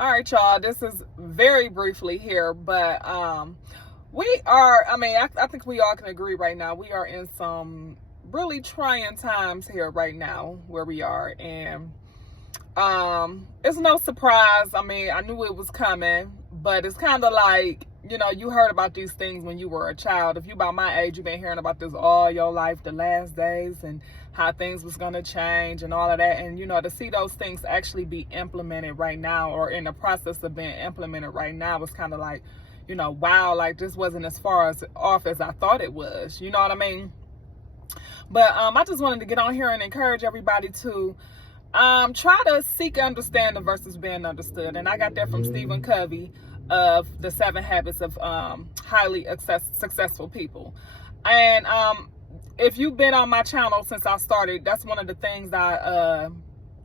All right, y'all. This is very briefly here, but we are. I think we all can agree right now. We are in some really trying times here right now where we are, and it's no surprise. I knew it was coming, but it's kind of like, you heard about these things when you were a child. If you about my age, you've been hearing about this all your life, the last days, and how things was going to change and all of that. And, to see those things actually be implemented right now, or in the process of being implemented right now, was kind of like, wow, like this wasn't as far as off as I thought it was. You know what I mean? But I just wanted to get on here and encourage everybody to try to seek understanding versus being understood. And I got that from Stephen Covey of the 7 Habits of Highly Successful People. And if you've been on my channel since I started, that's one of the things I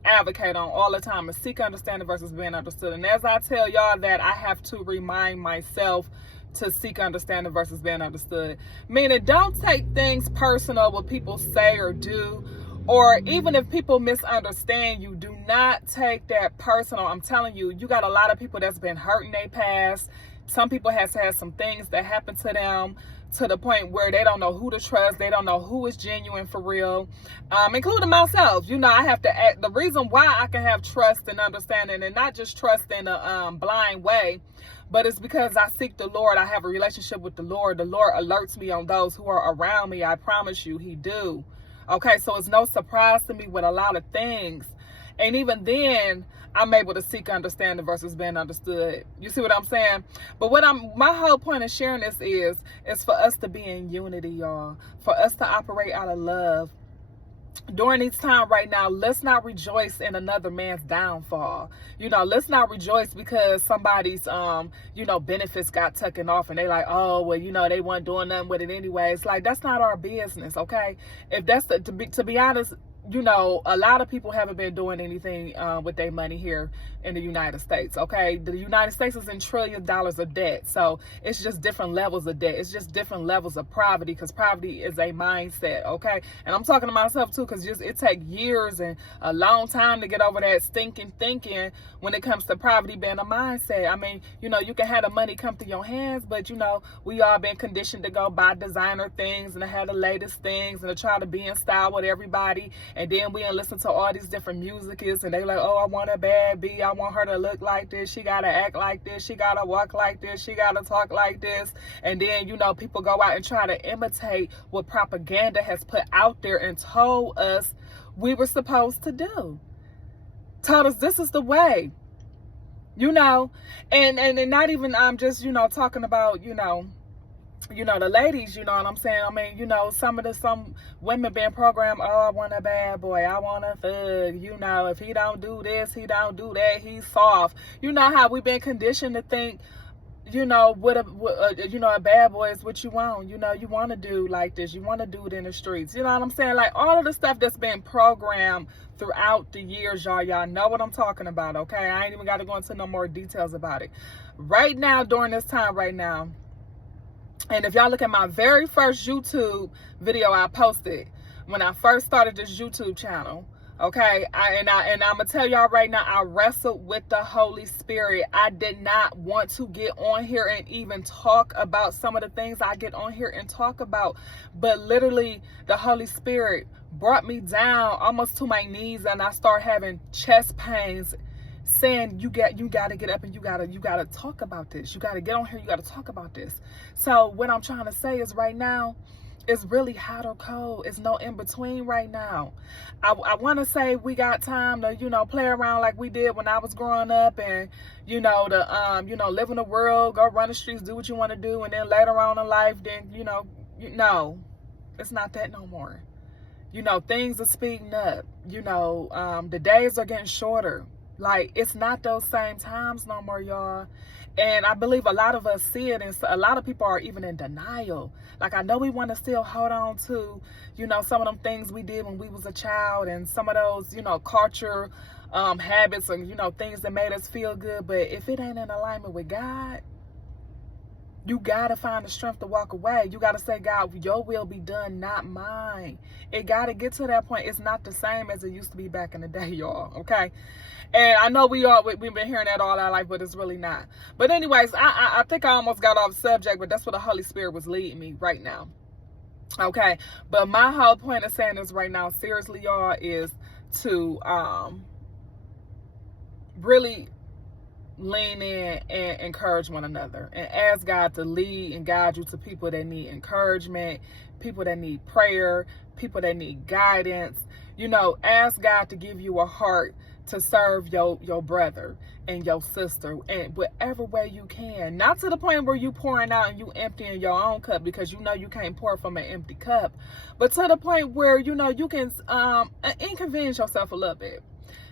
advocate on all the time, is seek understanding versus being understood. And as I tell y'all that, I have to remind myself to seek understanding versus being understood. Meaning, don't take things personal, what people say or do, or even if people misunderstand you, do not take that personal. I'm telling you, you got a lot of people that's been hurt in their past. Some people has had some things that happened to them to the point where they don't know who to trust. They don't know who is genuine for real, including myself. I have to act. The reason why I can have trust and understanding, and not just trust in a blind way, but it's because I seek the Lord. I have a relationship with the Lord. The Lord alerts me on those who are around me. I promise you, he do. Okay, so it's no surprise to me with a lot of things. And even then, I'm able to seek understanding versus being understood. You see what I'm saying? But my whole point of sharing this is for us to be in unity, y'all. For us to operate out of love. During this time right now, let's not rejoice in another man's downfall. Let's not rejoice because somebody's, benefits got taken off and they like, oh, well, they weren't doing nothing with it anyway. It's like, that's not our business, okay? If that's to be honest, a lot of people haven't been doing anything with their money here in the United States, okay? The United States is in trillions of dollars of debt. So it's just different levels of debt. It's just different levels of poverty, because poverty is a mindset, okay? And I'm talking to myself too, because it takes years and a long time to get over that stinking thinking when it comes to poverty being a mindset. You can have the money come through your hands, but we all been conditioned to go buy designer things and to have the latest things and to try to be in style with everybody. And then we listen to all these different musicians, and they like, oh, I want a bad B. I want her to look like this. She got to act like this. She got to walk like this. She got to talk like this. And then, people go out and try to imitate what propaganda has put out there and told us we were supposed to do. Told us this is the way. And not even, I'm just, talking about, the ladies, you know what I'm saying? Some women being programmed, oh, I want a bad boy, I want a thug, if he don't do this, he don't do that, he's soft. You know how we've been conditioned to think, a bad boy is what you want. You want to do like this, you want to do it in the streets. You know what I'm saying? Like, all of the stuff that's been programmed throughout the years, y'all know what I'm talking about, okay? I ain't even got to go into no more details about it. Right now, during this time right now, and if y'all look at my very first YouTube video I posted when I first started this YouTube channel, okay, I'm gonna tell y'all right now, I wrestled with the Holy Spirit. I did not want to get on here and even talk about some of the things I get on here and talk about, but literally the Holy Spirit brought me down almost to my knees, and I started having chest pains, saying you got to get up and you got to talk about this. You got to get on here. You got to talk about this. So what I'm trying to say is, right now, it's really hot or cold. It's no in between right now. I want to say we got time to, play around like we did when I was growing up, and, to, live in the world, go run the streets, do what you want to do. And then later on in life, then, no, it's not that no more. Things are speeding up. The days are getting shorter. Like, it's not those same times no more, y'all. And I believe a lot of us see it, and a lot of people are even in denial. Like, I know we want to still hold on to, some of them things we did when we was a child, and some of those, culture habits, and, things that made us feel good. But if it ain't in alignment with God, You got to find the strength to walk away. You got to say, God, your will be done, not mine. It got to get to that point. It's not the same as it used to be back in the day, y'all. Okay. And I know we've been hearing that all our life, but it's really not. But anyways, I think I almost got off subject, but that's where the Holy Spirit was leading me right now. Okay. But my whole point of saying this right now, seriously, y'all, is to really lean in and encourage one another and ask God to lead and guide you to people that need encouragement, people that need prayer, people that need guidance. You know, ask God to give you a heart to serve your brother and your sister in whatever way you can. Not to the point where you pouring out and you emptying your own cup, because you know you can't pour from an empty cup, but to the point where, you know, you can inconvenience yourself a little bit.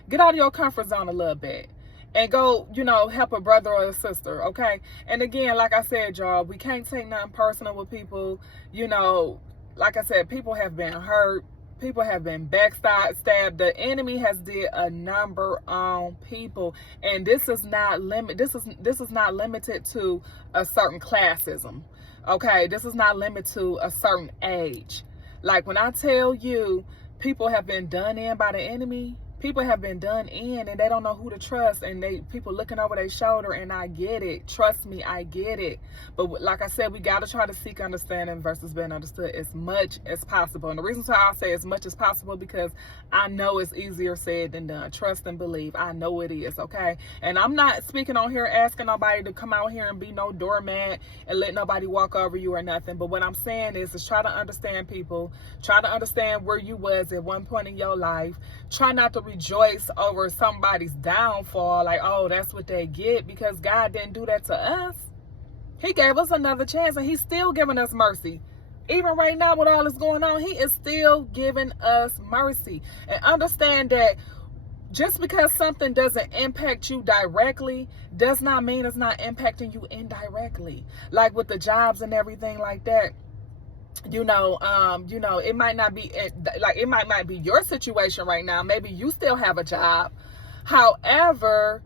Get out of your comfort zone a little bit. And go, you know, help a brother or a sister, okay? And again, like I said, y'all, we can't take nothing personal with people. You know, like I said, people have been hurt. People have been backstabbed. The enemy has did a number on people. And this is not this is not limited to a certain classism, okay? This is not limited to a certain age. Like when I tell you, people have been done in by the enemy. People have been done in and they don't know who to trust, and people looking over their shoulder, and I get it. Trust me, I get it. But like I said, we got to try to seek understanding versus being understood as much as possible. And the reason why I say as much as possible, because I know it's easier said than done. Trust and believe. I know it is, okay? And I'm not speaking on here asking nobody to come out here and be no doormat and let nobody walk over you or nothing. But what I'm saying is try to understand people. Try to understand where you was at one point in your life. Try not to rejoice over somebody's downfall, like, oh, that's what they get, because God didn't do that to us. He gave us another chance, and he's still giving us mercy. Even right now with all this going on, he is still giving us mercy. And understand that just because something doesn't impact you directly does not mean it's not impacting you indirectly. Like with the jobs and everything like that. You know, it might not be it might not be your situation right now. Maybe you still have a job. However,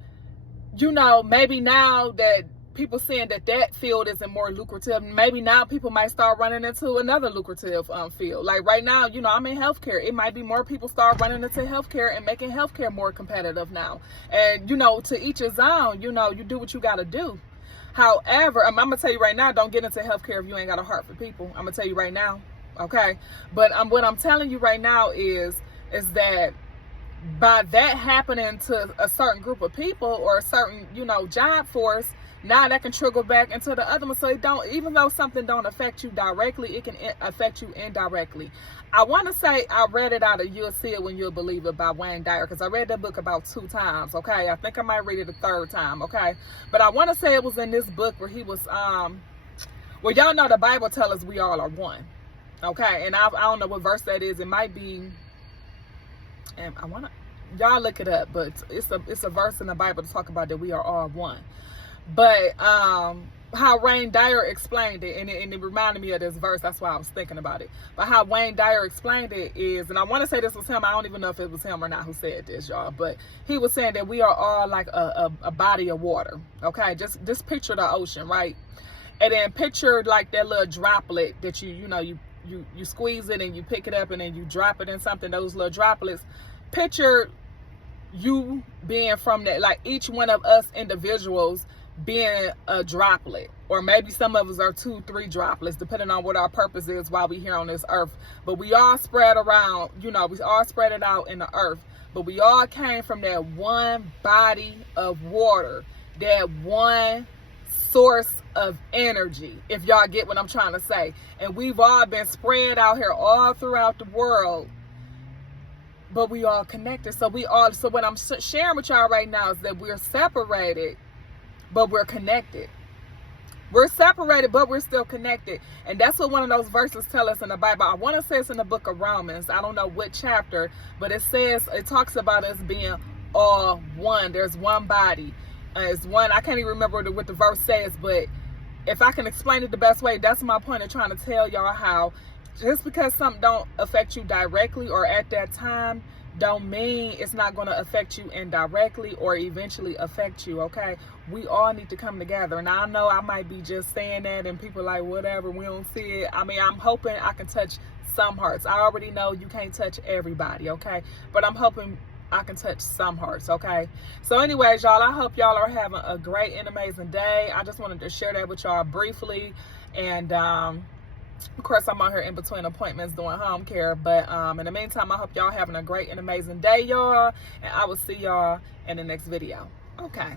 you know, maybe now that people saying that field isn't more lucrative, maybe now people might start running into another lucrative field. Like right now, you know, I'm in healthcare. It might be more people start running into healthcare and making healthcare more competitive now. And, you know, to each his own, you know, you do what you got to do. However, I'm going to tell you right now, don't get into healthcare if you ain't got a heart for people. I'm going to tell you right now, okay? But what I'm telling you right now is that by that happening to a certain group of people or a certain, you know, job force, now that can trickle back into the other one. So it don't, even though something don't affect you directly, it can affect you indirectly. I want to say I read it out of You'll See It When You'll Believe It by Wayne Dyer, because I read that book about 2 times, okay? I think I might read it a 3rd time, okay? But I want to say it was in this book where he was, well, y'all know the Bible tells us we all are one, okay? And I don't know what verse that is. It might be, and I want to, y'all look it up, but it's a verse in the Bible to talk about that we are all one. But how Wayne Dyer explained it, and it reminded me of this verse. That's why I was thinking about it. But how Wayne Dyer explained it is, and I want to say this was him. I don't even know if it was him or not who said this, y'all. But he was saying that we are all like a body of water. Okay, just picture the ocean, right? And then picture like that little droplet that you squeeze it and you pick it up and then you drop it in something. Those little droplets. Picture you being from that, like each one of us individuals being a droplet, or maybe some of us are 2, 3 droplets, depending on what our purpose is while we here on this earth. But we all spread around, you know, we all spread it out in the earth, but we all came from that one body of water, that one source of energy, if y'all get what I'm trying to say. And we've all been spread out here all throughout the world, but we all connected. So what I'm sharing with y'all right now is that we're separated, but we're connected. We're separated, but we're still connected. And that's what one of those verses tell us in the Bible. I want to say it's in the book of Romans. I don't know what chapter, but it talks about us being all one. There's one body. It's one. I can't even remember what the verse says, but if I can explain it the best way, that's my point of trying to tell y'all how just because something don't affect you directly or at that time don't mean it's not going to affect you indirectly or eventually affect you, okay? We all need to come together. And I know I might be just saying that and people like, whatever, we don't see it. I mean, I'm hoping I can touch some hearts. I already know you can't touch everybody, okay? But I'm hoping I can touch some hearts, okay? So anyways, y'all, I hope y'all are having a great and amazing day. I just wanted to share that with y'all briefly. And of course, I'm out here in between appointments doing home care. But in the meantime, I hope y'all having a great and amazing day, y'all. And I will see y'all in the next video. Okay.